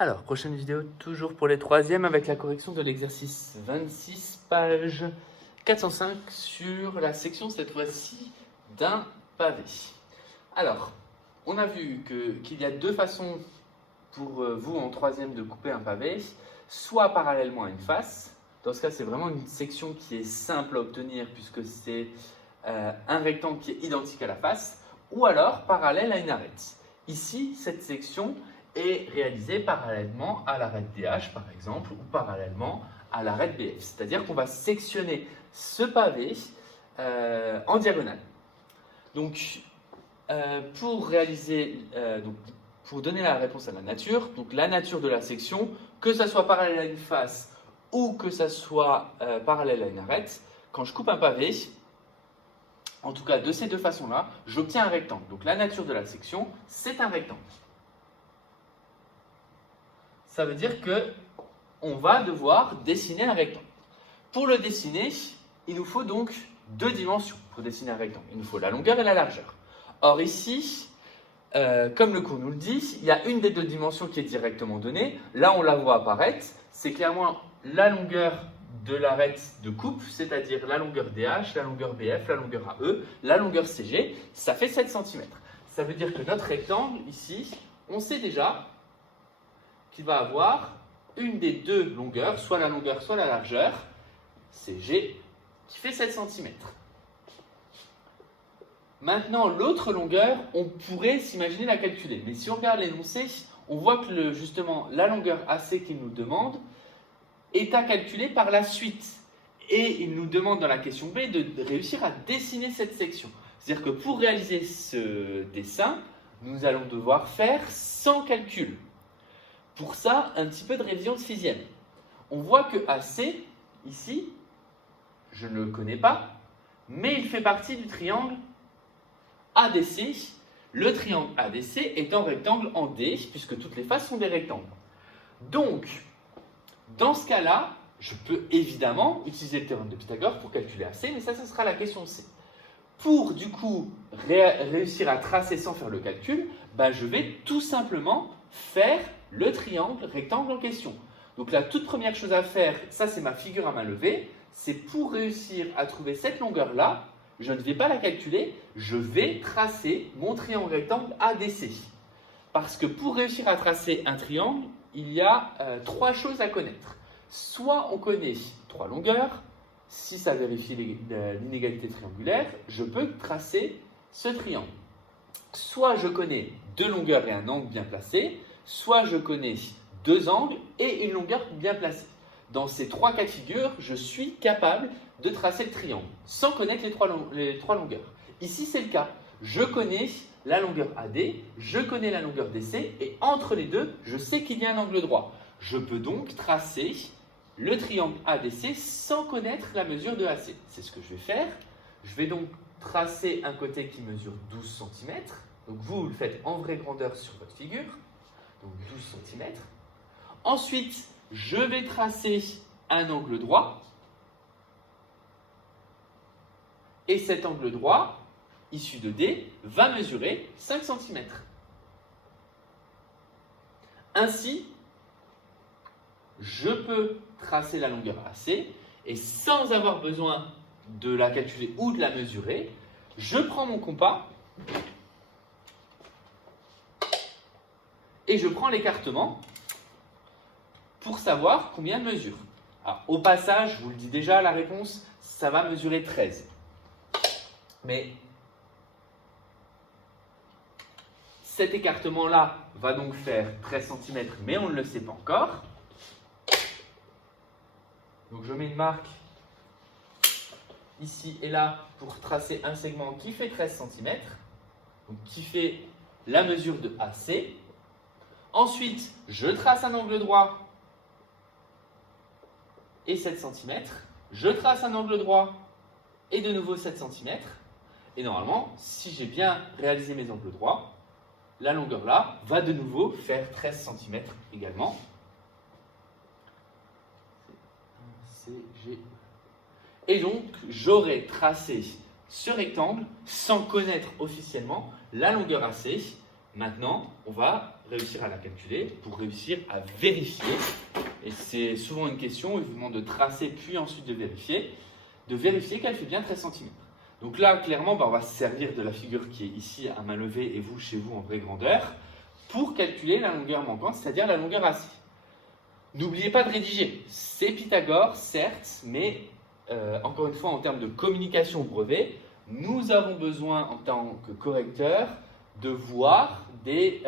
Alors, prochaine vidéo, toujours pour les troisièmes, avec la correction de l'exercice 26, page 405, sur la section, cette fois-ci, d'un pavé. Alors, on a vu qu'il y a deux façons pour vous, en troisième, de couper un pavé, soit parallèlement à une face. Dans ce cas, c'est vraiment une section qui est simple à obtenir, puisque c'est un rectangle qui est identique à la face, ou alors parallèle à une arête. Ici, cette section est réalisée parallèlement à l'arête DH, par exemple, ou parallèlement à l'arête BF. C'est-à-dire qu'on va sectionner ce pavé en diagonale. Donc, pour donner la réponse à la nature, donc la nature de la section, que ça soit parallèle à une face ou que ça soit parallèle à une arête, quand je coupe un pavé, en tout cas de ces deux façons-là, j'obtiens un rectangle. Donc la nature de la section, c'est un rectangle. Ça veut dire qu'on va devoir dessiner un rectangle. Pour le dessiner, il nous faut donc deux dimensions pour dessiner un rectangle. Il nous faut la longueur et la largeur. Or ici, comme le cours nous le dit, il y a une des deux dimensions qui est directement donnée. Là, on la voit apparaître. C'est clairement la longueur de l'arête de coupe, c'est-à-dire la longueur DH, la longueur BF, la longueur AE, la longueur CG. Ça fait 7 cm. Ça veut dire que notre rectangle, ici, on sait déjà qu'il va avoir une des deux longueurs, soit la longueur, soit la largeur, CG, qui fait 7 cm. Maintenant, l'autre longueur, on pourrait s'imaginer la calculer. Mais si on regarde l'énoncé, on voit que justement la longueur AC qu'il nous demande est à calculer par la suite. Et il nous demande dans la question B de réussir à dessiner cette section. C'est-à-dire que pour réaliser ce dessin, nous allons devoir faire 100 calculs. Pour ça, un petit peu de révision de sixième. On voit que AC, ici, je ne le connais pas, mais il fait partie du triangle ADC. Le triangle ADC est un rectangle en D, puisque toutes les faces sont des rectangles. Donc, dans ce cas-là, je peux évidemment utiliser le théorème de Pythagore pour calculer AC, mais ça sera la question C. Pour, du coup, réussir à tracer sans faire le calcul, je vais tout simplement faire le triangle rectangle en question. Donc la toute première chose à faire, ça c'est ma figure à main levée, c'est pour réussir à trouver cette longueur-là, je ne vais pas la calculer, je vais tracer mon triangle rectangle ADC. Parce que pour réussir à tracer un triangle, il y a trois choses à connaître. Soit on connaît trois longueurs, si ça vérifie l'inégalité triangulaire, je peux tracer ce triangle. Soit je connais deux longueurs et un angle bien placé, soit je connais deux angles et une longueur bien placée. Dans ces trois cas de figure, je suis capable de tracer le triangle sans connaître les trois longueurs. Ici, c'est le cas. Je connais la longueur AD, je connais la longueur DC et entre les deux, je sais qu'il y a un angle droit. Je peux donc tracer le triangle ADC sans connaître la mesure de AC. C'est ce que je vais faire. Je vais donc tracer un côté qui mesure 12 cm. Donc vous le faites en vraie grandeur sur votre figure. Donc 12 cm. Ensuite, je vais tracer un angle droit. Et cet angle droit, issu de D, va mesurer 5 cm. Ainsi, je peux tracer la longueur AC et sans avoir besoin de la calculer ou de la mesurer, je prends mon compas et je prends l'écartement pour savoir combien de mesure. Alors, au passage, je vous le dis déjà, la réponse, ça va mesurer 13. Mais cet écartement-là va donc faire 13 cm, mais on ne le sait pas encore. Donc je mets une marque ici et là pour tracer un segment qui fait 13 cm, donc qui fait la mesure de AC. Ensuite, je trace un angle droit et 7 cm. Je trace un angle droit et de nouveau 7 cm. Et normalement, si j'ai bien réalisé mes angles droits, la longueur là va de nouveau faire 13 cm également. Et donc, j'aurai tracé ce rectangle sans connaître officiellement la longueur AC. Maintenant, on va réussir à la calculer, pour réussir à vérifier. Et c'est souvent une question où il vous demande de tracer puis ensuite de vérifier qu'elle fait bien 13 cm. Donc là, clairement, on va se servir de la figure qui est ici à main levée et vous, chez vous, en vraie grandeur, pour calculer la longueur manquante, c'est-à-dire la longueur AC. N'oubliez pas de rédiger. C'est Pythagore, certes, mais encore une fois, en termes de communication au brevet, nous avons besoin, en tant que correcteur, de voir des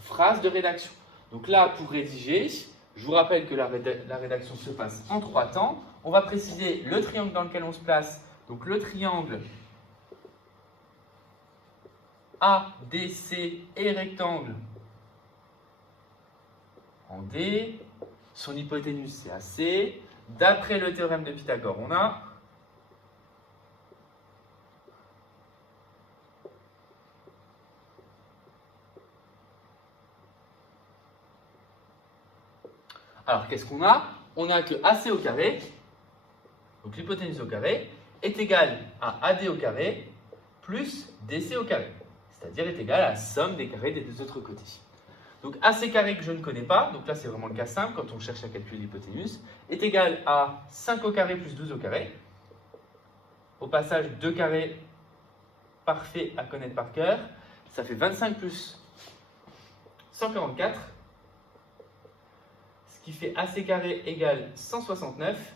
phrases de rédaction. Donc là, pour rédiger, je vous rappelle que la rédaction se passe en 3 temps. On va préciser le triangle dans lequel on se place. Donc le triangle ADC et rectangle en D. Son hypoténuse, c'est AC. D'après le théorème de Pythagore, on a alors, qu'est-ce qu'on a? On a que AC au carré, donc l'hypoténuse au carré, est égal à AD au carré plus DC au carré, c'est-à-dire est égal à la somme des carrés des deux autres côtés. Donc AC carré que je ne connais pas, donc là c'est vraiment le cas simple quand on cherche à calculer l'hypoténuse, est égal à 5 au carré plus 12 au carré. Au passage, 2 carrés parfaits à connaître par cœur, ça fait 25 plus 144. Ce qui fait AC carré égale 169.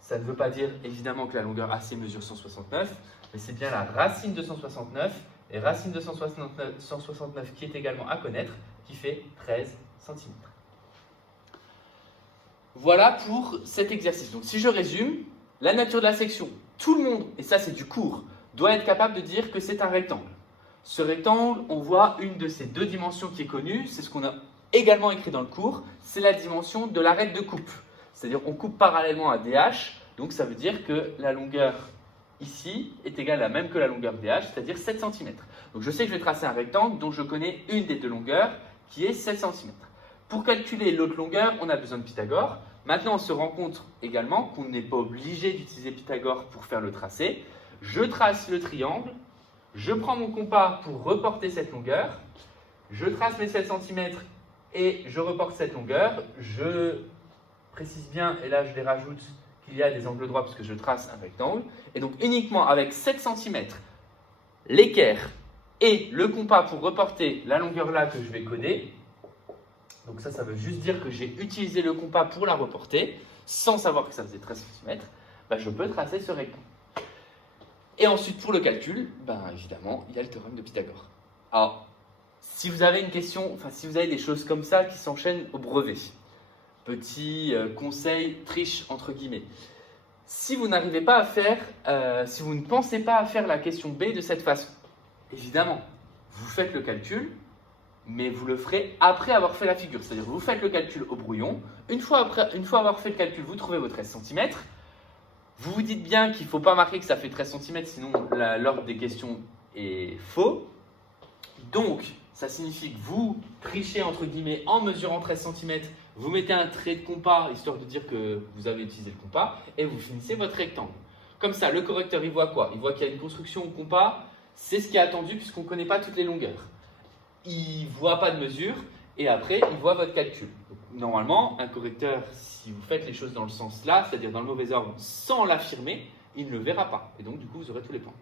Ça ne veut pas dire évidemment que la longueur AC mesure 169, mais c'est bien la racine de 169, et racine de 169 qui est également à connaître, qui fait 13 cm. Voilà pour cet exercice. Donc si je résume, la nature de la section, tout le monde, et ça c'est du cours, doit être capable de dire que c'est un rectangle. Ce rectangle, on voit une de ces deux dimensions qui est connue, c'est ce qu'on a également écrit dans le cours, c'est la dimension de l'arête de coupe. C'est-à-dire on coupe parallèlement à DH, donc ça veut dire que la longueur ici est égale à la même que la longueur DH, c'est-à-dire 7 cm. Donc je sais que je vais tracer un rectangle dont je connais une des deux longueurs qui est 7 cm. Pour calculer l'autre longueur, on a besoin de Pythagore. Maintenant, on se rend compte également qu'on n'est pas obligé d'utiliser Pythagore pour faire le tracé. Je trace le triangle, je prends mon compas pour reporter cette longueur, je trace mes 7 cm et je reporte cette longueur. Je précise bien, et là je les rajoute, qu'il y a des angles droits parce que je trace un rectangle. Et donc uniquement avec 7 cm, l'équerre et le compas pour reporter la longueur là que je vais coder. Donc ça veut juste dire que j'ai utilisé le compas pour la reporter, sans savoir que ça faisait 13 cm, je peux tracer ce rectangle. Et ensuite, pour le calcul, évidemment, il y a le théorème de Pythagore. Alors, si vous avez une question, si vous avez des choses comme ça qui s'enchaînent au brevet, petit conseil triche entre guillemets, si vous n'arrivez pas à faire, si vous ne pensez pas à faire la question B de cette façon, évidemment, vous faites le calcul, mais vous le ferez après avoir fait la figure. C'est-à-dire vous faites le calcul au brouillon, une fois avoir fait le calcul, vous trouvez vos 13 cm, vous vous dites bien qu'il ne faut pas marquer que ça fait 13 cm, sinon l'ordre des questions est faux. Donc, ça signifie que vous trichez entre guillemets en mesurant 13 cm, vous mettez un trait de compas, histoire de dire que vous avez utilisé le compas, et vous finissez votre rectangle. Comme ça, le correcteur, il voit quoi? Il voit qu'il y a une construction au compas, c'est ce qui est attendu puisqu'on ne connaît pas toutes les longueurs. Il ne voit pas de mesure, et après, il voit votre calcul. Donc, normalement, un correcteur, si vous faites les choses dans le sens là, c'est-à-dire dans le mauvais ordre, sans l'affirmer, il ne le verra pas. Et donc, du coup, vous aurez tous les points.